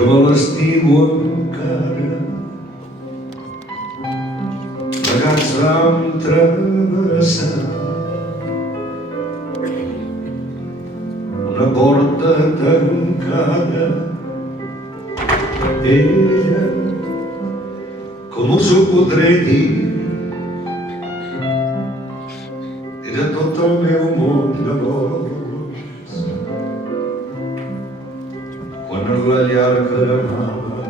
Jo l'estimo encara. Plegats vam travessar una porta tancada. Ella, com us ho podré dir, era tot el meu món llavors. Quan en la llar cremava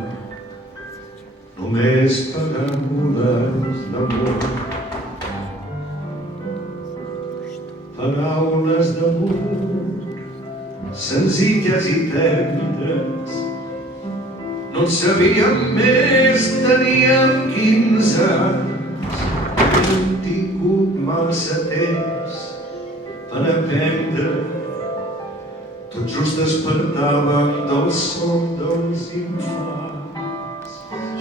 només paraules d'amor, paraules d'amor senzilles i tendres. No en sabíem més, teníem 15 anys. Hem tingut massa temps per aprendre. Tot just despertàvem del son dels infants.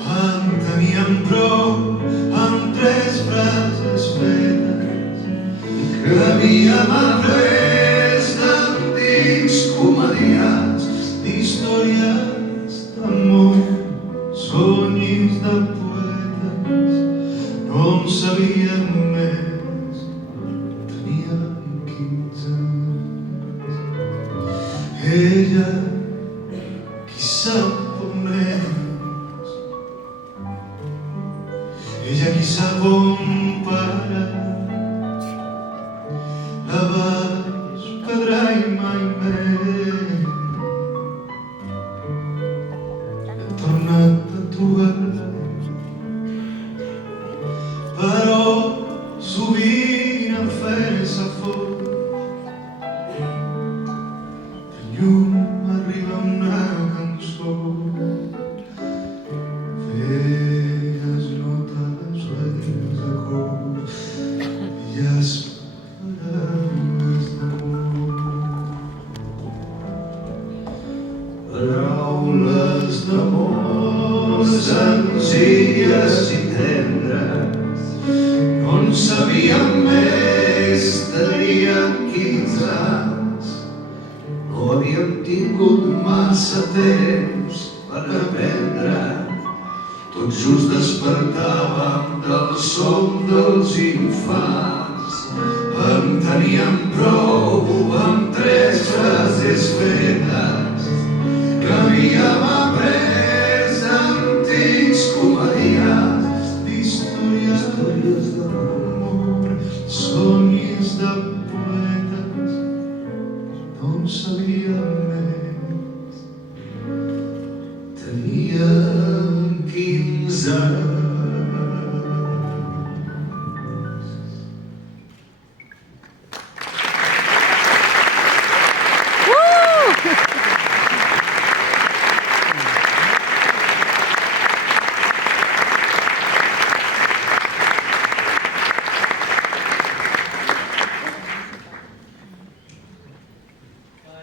En teníem prou amb 3 frases fetes que havíem après d'antics comedians, d'històries d'amor, somnis de poetes. No en sabíem més, teníem 15 anys. Ella, qui sap on és, ella qui sap on parar, la vaig perdre i mai més he tornat a trobar. Però sovint em fes a fort, de lluny m'arriba una cançó. Velles notes, vells acords, velles paraules d'amor. Paraules d'amor senzilles i tendres. No en sabíem més, teníem 15 anys. No havíem tingut massa temps per aprendre. Tot just despertàvem del son dels infants. En teníem prou amb 3 frases fetes que havíem après d'antics comedians, D'històries d'amor, somnis de poetes. No en sabíem més, teníem 15 anys.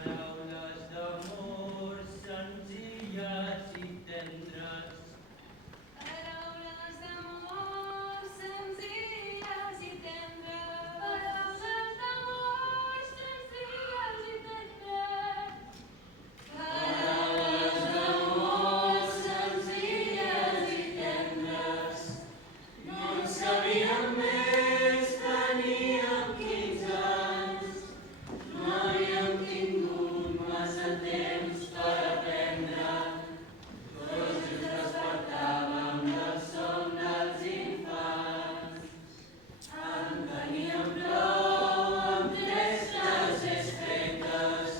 Paraules d'amor senzilles i tendres. Paraules d'amor senzilles i tendres. Paraules d'amor senzilles i tendres. Paraules d'amor senzilles i tendres. No en sabíem més, teníem 15 anys. No havíem tingut massa temps per aprendre. Tot just despertàvem del son dels infants. En teníem prou amb 3 frases fetes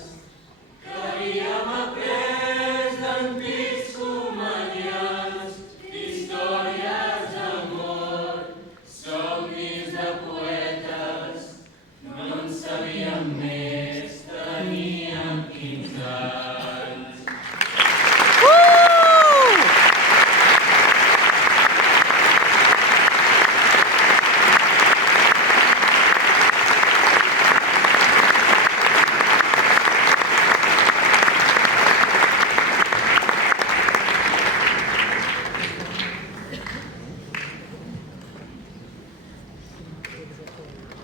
que havíem après d'antics comedians, d'històries d'amor, somnis de poetes. No en sabíem més.